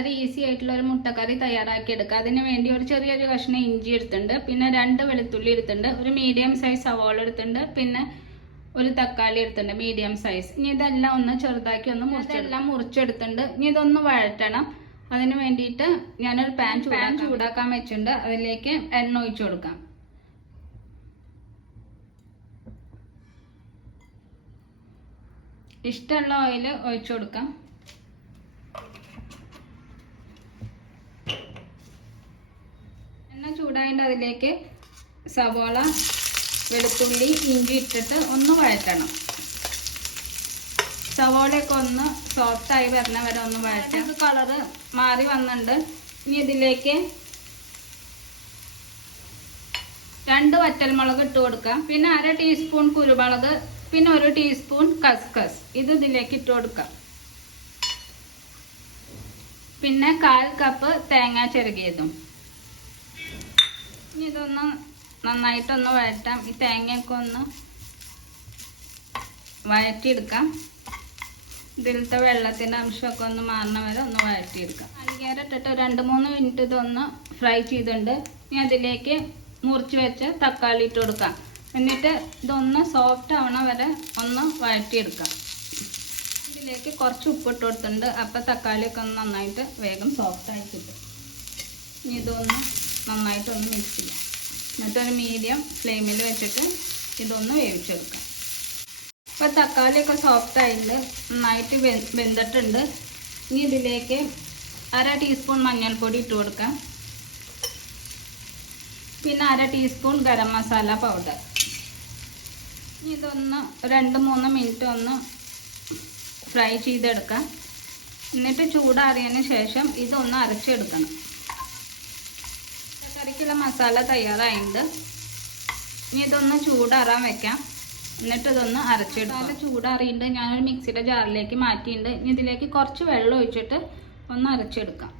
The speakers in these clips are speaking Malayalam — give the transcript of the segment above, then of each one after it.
വളരെ ഈസി ആയിട്ടുള്ള ഒരു മുട്ടക്കറി തയ്യാറാക്കി എടുക്കുക. അതിന് വേണ്ടി ഒരു ചെറിയൊരു കഷ്ണം ഇഞ്ചി എടുത്തിട്ടുണ്ട്, പിന്നെ 2 വെളുത്തുള്ളി എടുത്തിട്ടുണ്ട്, ഒരു മീഡിയം സൈസ് സവാള എടുത്തിട്ടുണ്ട്, പിന്നെ ഒരു തക്കാളി എടുത്തിട്ടുണ്ട് മീഡിയം സൈസ്. ഇനി ഇതെല്ലാം ഒന്ന് ചെറുതാക്കി ഒന്ന് മുറിച്ചെടുത്തിട്ടുണ്ട്. ഇനി ഇതൊന്ന് വഴറ്റണം. അതിന് വേണ്ടിയിട്ട് ഞാനൊരു പാൻ ചൂടാക്കാൻ വെച്ചിട്ടുണ്ട്. അതിലേക്ക് എണ്ണ ഒഴിച്ചു കൊടുക്കാം. ഇഷ്ടമുള്ള ഓയിൽ ഒഴിച്ചു കൊടുക്കാം. എണ്ണ ചൂടായിട്ട് അതിലേക്ക് സവാള, വെളുത്തുള്ളി, ഇഞ്ചി ഇട്ടിട്ട് ഒന്ന് വഴറ്റണം. സവാളയൊക്കെ ഒന്ന് സോഫ്റ്റായി വരണ വരെ ഒന്ന് വഴറ്റാം. കളറ് മാറി വന്നിട്ടുണ്ട്. ഇനി ഇതിലേക്ക് 2 വറ്റൽമുളക് ഇട്ട് കൊടുക്കാം. പിന്നെ 1/2 ടീസ്പൂൺ കുരുമുളക്, പിന്നെ 1 ടീസ്പൂൺ കസ്കസ് ഇത് ഇതിലേക്ക് ഇട്ട് കൊടുക്കാം. പിന്നെ 1/4 കപ്പ് തേങ്ങ ചിരകിയതും. ഇനി ഇതൊന്ന് നന്നായിട്ടൊന്ന് വഴറ്റാം. ഈ തേങ്ങയൊക്കെ ഒന്ന് വഴറ്റിയെടുക്കാം. ഇതിലത്തെ വെള്ളത്തിൻ്റെ അംശമൊക്കെ ഒന്ന് മാറണ വരെ ഒന്ന് വഴറ്റിയെടുക്കാം. നാളികേരം ഇട്ടിട്ട് 2-3 മിനിറ്റ് ഇതൊന്ന് ഫ്രൈ ചെയ്തിട്ടുണ്ട്. ഇനി അതിലേക്ക് മുറിച്ച് വെച്ച് തക്കാളി ഇട്ട് കൊടുക്കാം. എന്നിട്ട് ഇതൊന്ന് സോഫ്റ്റ് ആവണ വരെ ഒന്ന് വഴറ്റിയെടുക്കാം. ഇതിലേക്ക് കുറച്ച് ഉപ്പിട്ട് കൊടുത്തിട്ടുണ്ട്. അപ്പം തക്കാളിയൊക്കെ ഒന്ന് നന്നായിട്ട് വേഗം സോഫ്റ്റായി കിട്ടും. ഇനി ഇതൊന്ന് നന്നായിട്ടൊന്ന് മിക്സ് ചെയ്യാം. എന്നിട്ടൊരു മീഡിയം ഫ്ലെയിമിൽ വെച്ചിട്ട് ഇതൊന്ന് വേവിച്ചെടുക്കാം. ഇപ്പോൾ തക്കാളിയൊക്കെ സോഫ്റ്റായിട്ട് നന്നായിട്ട് വെന്തിട്ടുണ്ട്. ഇനി ഇതിലേക്ക് 1/2 ടീസ്പൂൺ മഞ്ഞൾപ്പൊടി ഇട്ട് കൊടുക്കാം. പിന്നെ 1/2 ടീസ്പൂൺ ഗരം മസാല പൗഡർ. ഇനി ഇതൊന്ന് 2-3 മിനിറ്റ് ഒന്ന് ഫ്രൈ ചെയ്തെടുക്കാം. എന്നിട്ട് ചൂടാറിയതിന് ശേഷം ഇതൊന്ന് അരച്ചെടുക്കണം. കറിക്കുള്ള മസാല തയ്യാറായിട്ടുണ്ട്. ഇനി ഇതൊന്ന് ചൂടാറാൻ വെക്കാം. എന്നിട്ട് ഇതൊന്ന് അരച്ചെടുക്കാം. നല്ല ചൂടാറിയിട്ട് ഞാനൊരു മിക്സിയുടെ ജാറിലേക്ക് മാറ്റിയിട്ടുണ്ട്. ഇനി ഇതിലേക്ക് കുറച്ച് വെള്ളം ഒഴിച്ചിട്ട് ഒന്ന് അരച്ചെടുക്കാം.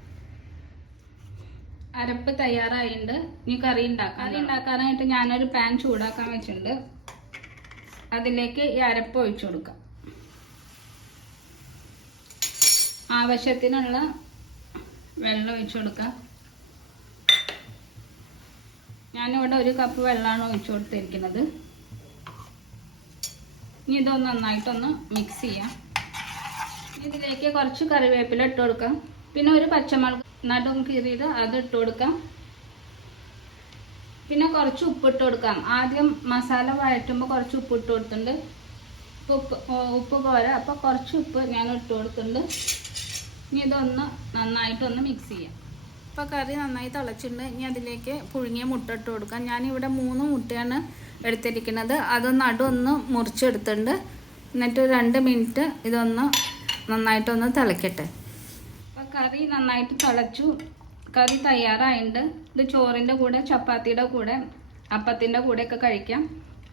അരപ്പ് തയ്യാറായിട്ടുണ്ട്. ഇനി കറി ഉണ്ടാക്കാനായിട്ട് ഞാനൊരു പാൻ ചൂടാക്കാൻ വെച്ചിട്ടുണ്ട്. അതിലേക്ക് ഈ അരപ്പ് ഒഴിച്ചു കൊടുക്കാം. ആവശ്യത്തിനുള്ള വെള്ളം ഒഴിച്ചു കൊടുക്കാം. ഞാനിവിടെ 1 കപ്പ് വെള്ളമാണ് ഒഴിച്ചു കൊടുത്തിരിക്കുന്നത്. ഇനി ഇതൊന്ന് നന്നായിട്ടൊന്ന് മിക്സ് ചെയ്യാം. ഇതിലേക്ക് കുറച്ച് കറിവേപ്പില ഇട്ട് കൊടുക്കാം. പിന്നെ 1 പച്ചമുളക് നടും കീറിയത് അത് ഇട്ട് കൊടുക്കാം. പിന്നെ കുറച്ച് ഉപ്പിട്ട് കൊടുക്കാം. ആദ്യം മസാല വഴറ്റുമ്പോൾ കുറച്ച് ഉപ്പിട്ട് കൊടുത്തിട്ടുണ്ട്. ഉപ്പ് പോരാ, അപ്പോൾ കുറച്ച് ഉപ്പ് ഞാൻ ഇട്ട് കൊടുത്തിട്ടുണ്ട്. ഇനി ഇതൊന്ന് നന്നായിട്ടൊന്ന് മിക്സ് ചെയ്യാം. ഇപ്പോൾ കറി നന്നായി തിളച്ചിട്ടുണ്ട്. ഇനി അതിലേക്ക് പുഴുങ്ങിയ മുട്ട ഇട്ട് കൊടുക്കാം. ഞാനിവിടെ 3 മുട്ടയാണ് എടുത്തിരിക്കുന്നത്. അത് നടുവൊന്ന് മുറിച്ചെടുത്തിട്ടുണ്ട്. എന്നിട്ട് 2 മിനിറ്റ് ഇതൊന്ന് നന്നായിട്ടൊന്ന് തിളയ്ക്കട്ടെ. അപ്പോൾ കറി നന്നായിട്ട് തിളച്ചു. കറി തയ്യാറായിട്ടുണ്ട്. ഇത് ചോറിൻ്റെ കൂടെ, ചപ്പാത്തിയുടെ കൂടെ, അപ്പത്തിൻ്റെ കൂടെയൊക്കെ കഴിക്കാം.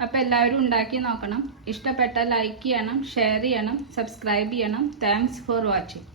അപ്പോൾ എല്ലാവരും ഉണ്ടാക്കി നോക്കണം. ഇഷ്ടപ്പെട്ടാൽ ലൈക്ക് ചെയ്യണം, ഷെയർ ചെയ്യണം, സബ്സ്ക്രൈബ് ചെയ്യണം. Thanks for watching.